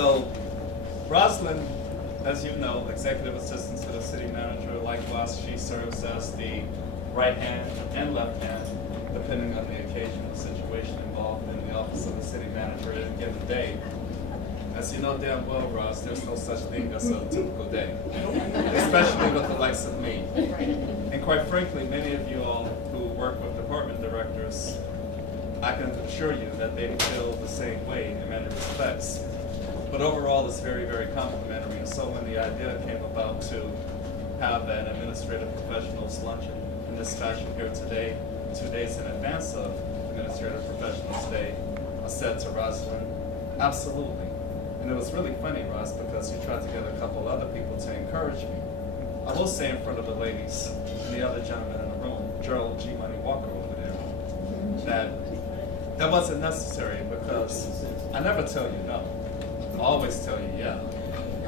So, Rosalind, as you know, executive assistant to the city manager. Likewise, she serves as the right hand and left hand, depending on the occasion or situation involved in the office of the city manager at any given day. As you know damn well, Ross, there's no such thing as a typical day, especially with the likes of me. And quite frankly, many of you all who work with department directors, I can assure you that they feel the same way in many respects. But overall, it's very, very complimentary. And so when the idea came about to have an administrative professionals luncheon in this fashion here today, 2 days in advance of Administrative Professionals Day, I said to Rosalind, absolutely. And it was really funny, Ross, because you tried to get a couple other people to encourage me. I will say in front of the ladies and the other gentlemen in the room, Gerald G. Money Walker over there, that wasn't necessary because I never tell you no. I always tell you yeah.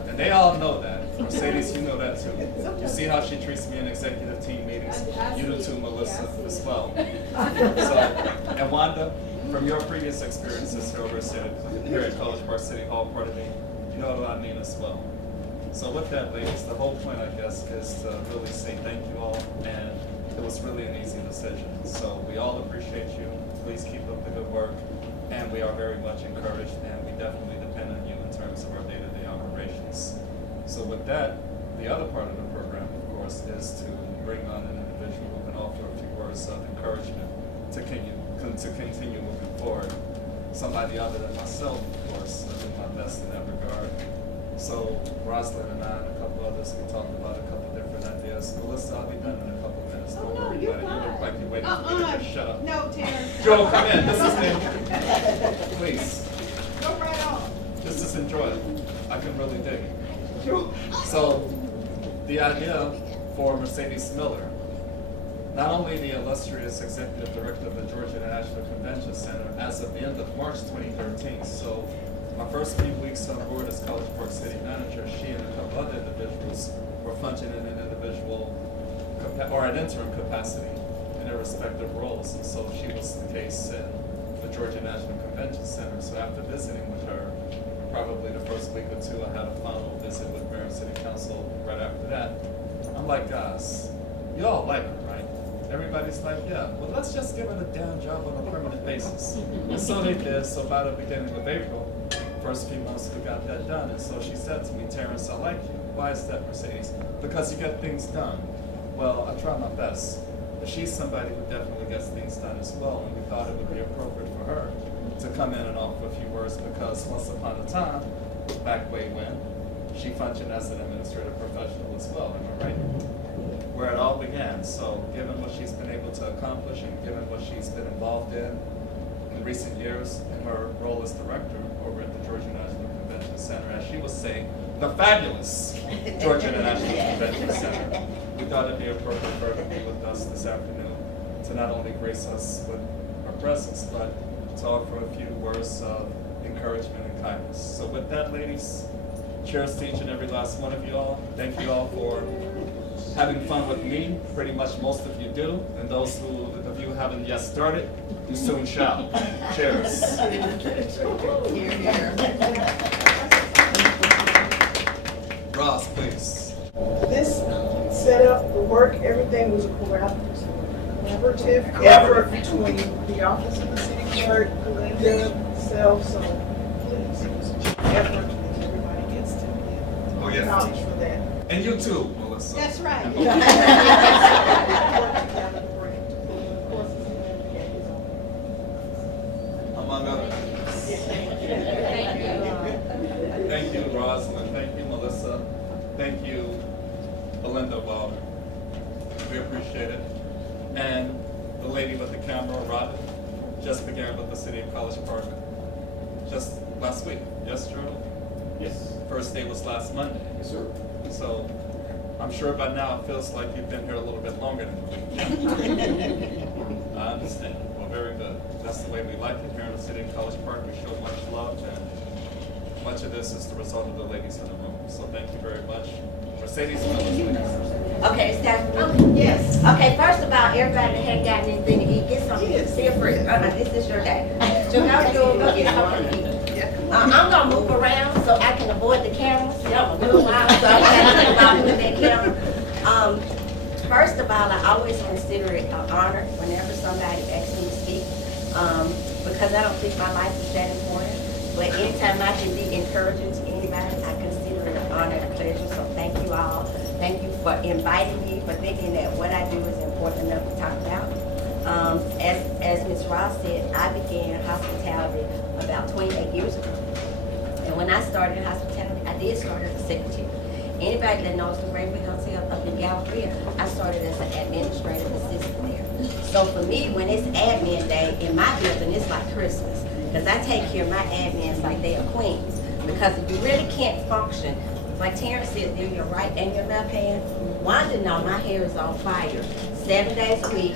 And they all know that. Mercedes, you know that too. You see how she treats me in executive team meetings? You do too, Melissa, as well. So, and Wanda, from your previous experiences here at College Park City Hall, pardon me, you know what I mean as well. So with that, ladies, the whole point, I guess, is to really say thank you all, and it was really an easy decision. So we all appreciate you. Please keep up the good work, and we are very much encouraged, and we definitely depend on you in terms of our day-to-day operations. So with that, the other part of the program, of course, is to bring on an individual who can offer a few words of encouragement to continue moving forward. Somebody other than myself, of course, I do my best in that regard. So Rosalind and I and a couple others, we talked about a couple different ideas. Melissa, I'll be done in a couple minutes. Don't worry you're about it. You look like you're waiting for me to just shut up. No, Terrence. Joe, come in. This is me. Please. Go right on. Just enjoy it. I can really dig it. So, the idea for Mercedes Miller, not only the illustrious executive director of the Georgia National Convention Center as of the end of March 2013. So, my first few weeks on board as College Park City Manager, she and a couple other individuals were functioning in an individual or an interim capacity in their respective roles. And so she was the case in the Georgia National Convention Center. So after visiting with her, probably the first week or two, I had a final visit with Mayor and City Council right after that. I'm like, guys, you all like her, right? Everybody's like, yeah, well, let's just give her the damn job on a permanent basis. And so they did. So by the beginning of April, first few months, we got that done. And so she said to me, Terrence, I like you. Why is that, Mercedes? Because you get things done. Well, I try my best. But she's somebody who definitely gets things done as well. And we thought it would be appropriate for her to come in and offer a few words because once upon a time, back way when, she functioned as an administrative professional as well, am I right? Where it all began. So given what she's been able to accomplish and given what she's been involved in recent years in her role as director over at the Georgia National Convention Center, as she was saying, the fabulous Georgia National Convention Center, we thought it'd be appropriate for her to be with us this afternoon to not only grace us with her presence, but to offer a few words of encouragement and kindness. So with that, ladies, cheers to each and every last one of you all. Thank you all for having fun with me. Pretty much most of you do. And those of you who haven't yet started, you soon shall. Cheers. Here, here. Ross, please. This setup, the work, everything was a collaborative effort between the office of the city clerk, Linda, self, so please, it was a joint effort, and everybody gets to Oh, be yes. acknowledged for that. And you too, Melissa. That's right. Work together to bring it to fruition. Of course, it's going to be at his own. Among others. Thank you, Rosalind. Thank you, Melissa. Thank you, Belinda Wilder. We appreciate it. And the lady with the camera, Robin, just began with the City of College Park just last week. Yes, Gerald? Yes. First day was last Monday. Yes, sir. So I'm sure by now it feels like you've been here a little bit longer than a week. I understand. Well, very good. That's the way we like it here in the City of College Park. We show much love, and much of this is the result of the ladies in the room. So thank you very much. Mercedes Miller, please. Okay, Stephanie. Yes. Okay, first of all, everybody that hadn't gotten anything to eat, get something. Yes. Feel free. This is your day. So now you'll go get something to eat. I'm gonna move around, so I avoid the cameras. Yeah, I'm a good while, so I'm happy about with that camera. First of all, I always consider it an honor whenever somebody asks me to speak, because I don't think my life is that important. But anytime I can be encouraging to anybody, I consider it an honor and a pleasure. So thank you all. Thank you for inviting me, for thinking that what I do is important enough to talk about. As Ms. Ross said, I began hospitality about 28 years ago. And when I started in hospitality, I did start as a secretary. Anybody that knows the Rainbow Hotel up in Galleria, I started as an administrative assistant there. So for me, when it's admin day in my building, it's like Christmas. Because I take care of my admins like they are queens. Because if you really can't function, like Terrence said, they're your right and your left hand. Wanda know my hair is on fire 7 days a week.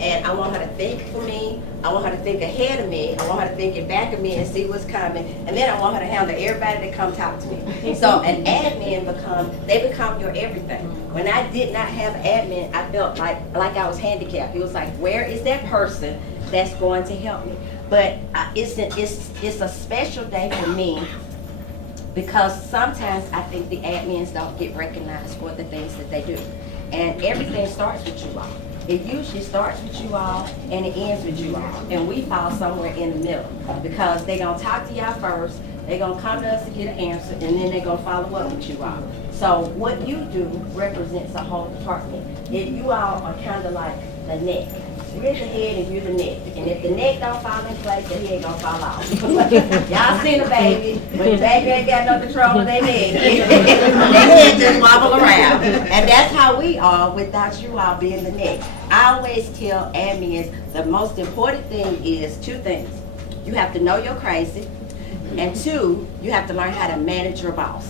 And I want her to think for me. I want her to think ahead of me. I want her to think in back of me and see what's coming. And then I want her to handle everybody that come talk to me. So an admin become your everything. When I did not have an admin, I felt like I was handicapped. It was like, where is that person that's going to help me? But it's a special day for me, because sometimes I think the admins don't get recognized for the things that they do. And everything starts with you all. It usually starts with you all and it ends with you all. And we fall somewhere in the middle, because they're going to talk to y'all first, they're going to come to us to get an answer, and then they're going to follow up with you all. So what you do represents a whole department. If you all are kind of like the neck. We're the head and you're the neck. And if the neck don't fall in place, the head gonna fall off. Y'all seen a baby, but the baby ain't got no control of their neck. Their head just wobble around. And that's how we are without you all being the neck. I always tell admins the most important thing is two things. You have to know you're crazy, and two, you have to learn how to manage your boss.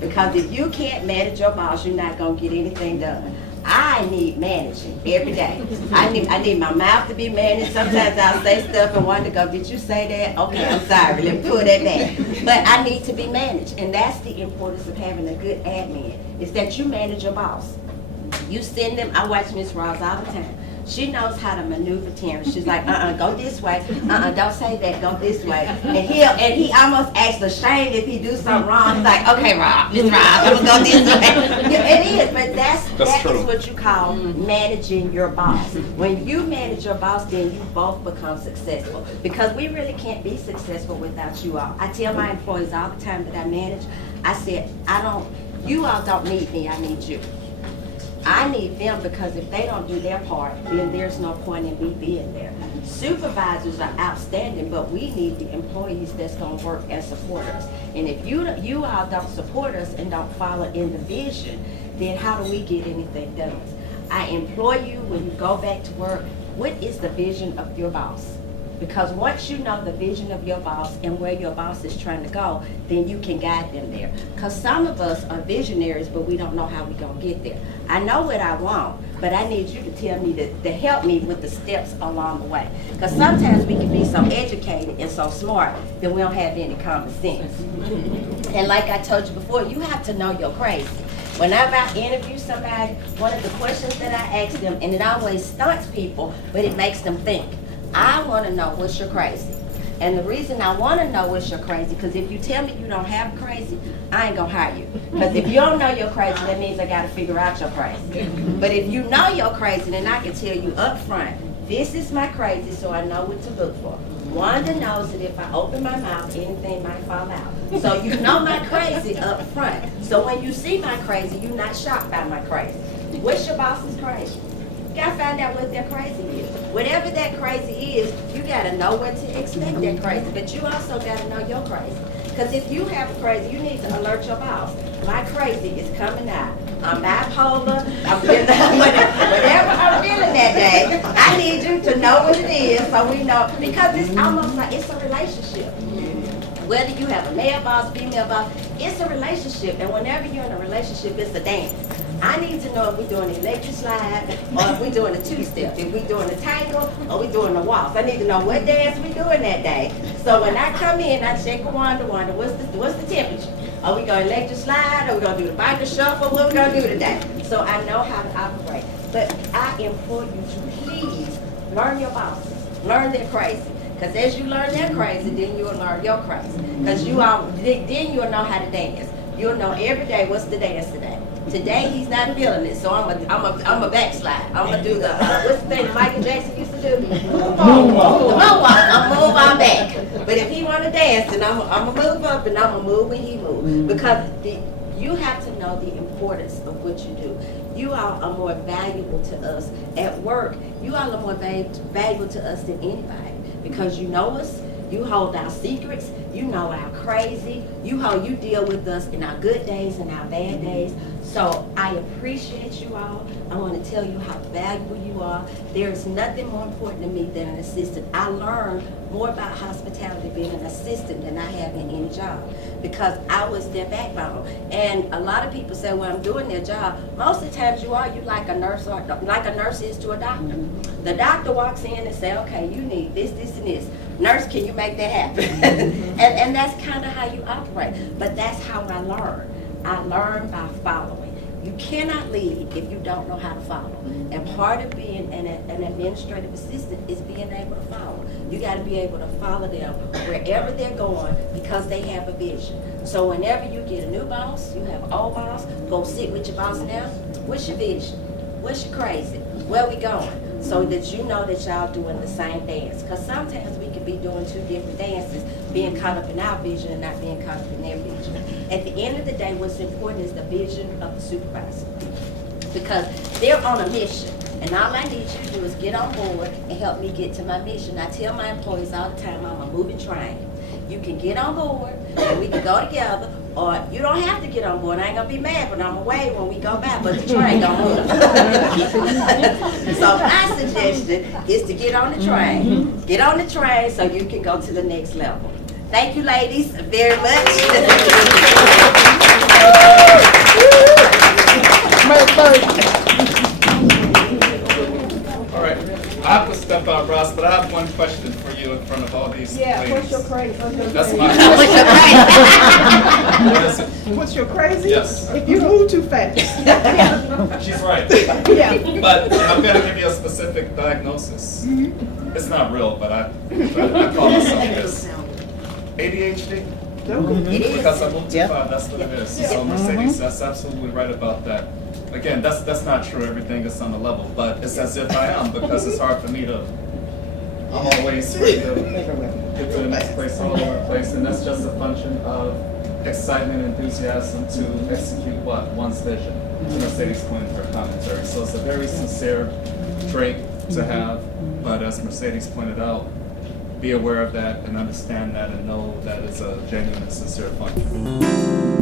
Because if you can't manage your boss, you're not gonna get anything done. I need managing every day. I need my mouth to be managed. Sometimes I'll say stuff and want to go, did you say that? Okay, I'm sorry, let me pull that back. But I need to be managed, and that's the importance of having a good admin, is that you manage your boss. You send them, I watch Miss Ross all the time. She knows how to maneuver Terrence. She's like, go this way. Don't say that, go this way. And he almost acts ashamed if he do something wrong. He's like, okay, Rob, Miss Rob, I'm gonna go this way. Yeah, it is, but that is what you call managing your boss. When you manage your boss, then you both become successful. Because we really can't be successful without you all. I tell my employees all the time that I manage, I said, you all don't need me, I need you. I need them, because if they don't do their part, then there's no point in me being there. Supervisors are outstanding, but we need the employees that's gonna work and support us. And if you all don't support us and don't follow in the vision, then how do we get anything done? I implore you, when you go back to work, what is the vision of your boss? Because once you know the vision of your boss and where your boss is trying to go, then you can guide them there. Because some of us are visionaries, but we don't know how we're going to get there. I know what I want, but I need you to tell me to help me with the steps along the way. Because sometimes we can be so educated and so smart that we don't have any common sense. And like I told you before, you have to know you're crazy. Whenever I interview somebody, one of the questions that I ask them, and it always stunts people, but it makes them think. I want to know what's your crazy. And the reason I want to know what's your crazy, because if you tell me you don't have crazy, I ain't going to hire you. Because if you don't know you're crazy, that means I got to figure out your crazy. But if you know you're crazy, then I can tell you up front, this is my crazy, so I know what to look for. Wanda knows that if I open my mouth, anything might fall out. So you know my crazy up front. So when you see my crazy, you're not shocked by my crazy. What's your boss's crazy? You gotta find out what their crazy is. Whatever that crazy is, you gotta know what to expect that crazy. But you also gotta know your crazy. Because if you have a crazy, you need to alert your boss. My crazy is coming out. I'm bipolar, I'm feeling whatever I'm feeling that day. I need you to know what it is so we know. Because it's almost like it's a relationship. Whether you have a male boss, female boss, it's a relationship. And whenever you're in a relationship, it's a dance. I need to know if we're doing the electric slide or if we're doing a two-step, if we're doing a tango or we're doing a waltz. I need to know what dance we're doing that day. So when I come in, I check a Wanda, what's the temperature? Are we going to electric slide? Are we going to do the biker shuffle? What are we going to do today? So I know how to operate. But I implore you to please learn your bosses. Learn their crazy. Because as you learn their crazy, then you'll learn your crazy. Because then you'll know how to dance. You'll know every day what's the dance today. Today he's not feeling it, so I'm a backslide. I'm gonna do the what's the thing that Michael Jackson used to do? Moonwalk. The moonwalk. I'm gonna move on back. But if he wanna dance, then I'm gonna move up and I'm gonna move when he moves. Because you have to know the importance of what you do. You all are more valuable to us at work. You all are more valuable to us than anybody because you know us. You hold our secrets. You know our crazy. You deal with us in our good days and our bad days. So I appreciate you all. I want to tell you how valuable you are. There is nothing more important to me than an assistant. I learned more about hospitality being an assistant than I have in any job because I was their backbone. And a lot of people say, well, I'm doing their job. Most of the times you like a nurse or like a nurse is to a doctor. The doctor walks in and say, okay, you need this, this, and this. Nurse, can you make that happen? and that's kind of how you operate. But that's how I learn. I learn by following. You cannot lead if you don't know how to follow. And part of being an administrative assistant is being able to follow. You got to be able to follow them wherever they're going because they have a vision. So whenever you get a new boss, you have an old boss, go sit with your boss now. What's your vision? What's your crazy? Where we going? So that you know that y'all doing the same dance. Because sometimes we could be doing two different dances, being caught up in our vision and not being caught up in their vision. At the end of the day, what's important is the vision of the supervisor. Because they're on a mission. And all I need you to do is get on board and help me get to my mission. I tell my employees all the time, I'm a moving train. You can get on board and we can go together, or you don't have to get on board. I ain't gonna be mad, but I'm gonna wave when we go by, but the train don't move. So my suggestion is to get on the train. Get on the train so you can go to the next level. Thank you, ladies, very much. All right, I have to step out, Ross, but I have one question for you in front of all these Yeah, ladies. what's your crazy? That's my What is it? What's your crazy? Yes. If you move too fast. She's right. Yeah. But I'm gonna give you a specific diagnosis. It's not real, but I call myself this. ADHD? It is. Because I moved too far, that's what it is. So Mercedes, that's absolutely right about that. Again, that's not true, everything is on the level, but it's as if I am, because it's hard for me to, I'm always ready to get to the next place all over the place, and that's just a function of excitement and enthusiasm to execute what? One's vision. To Mercedes' point in her commentary. So it's a very sincere trait to have, but as Mercedes pointed out, be aware of that and understand that and know that it's a genuine and sincere function.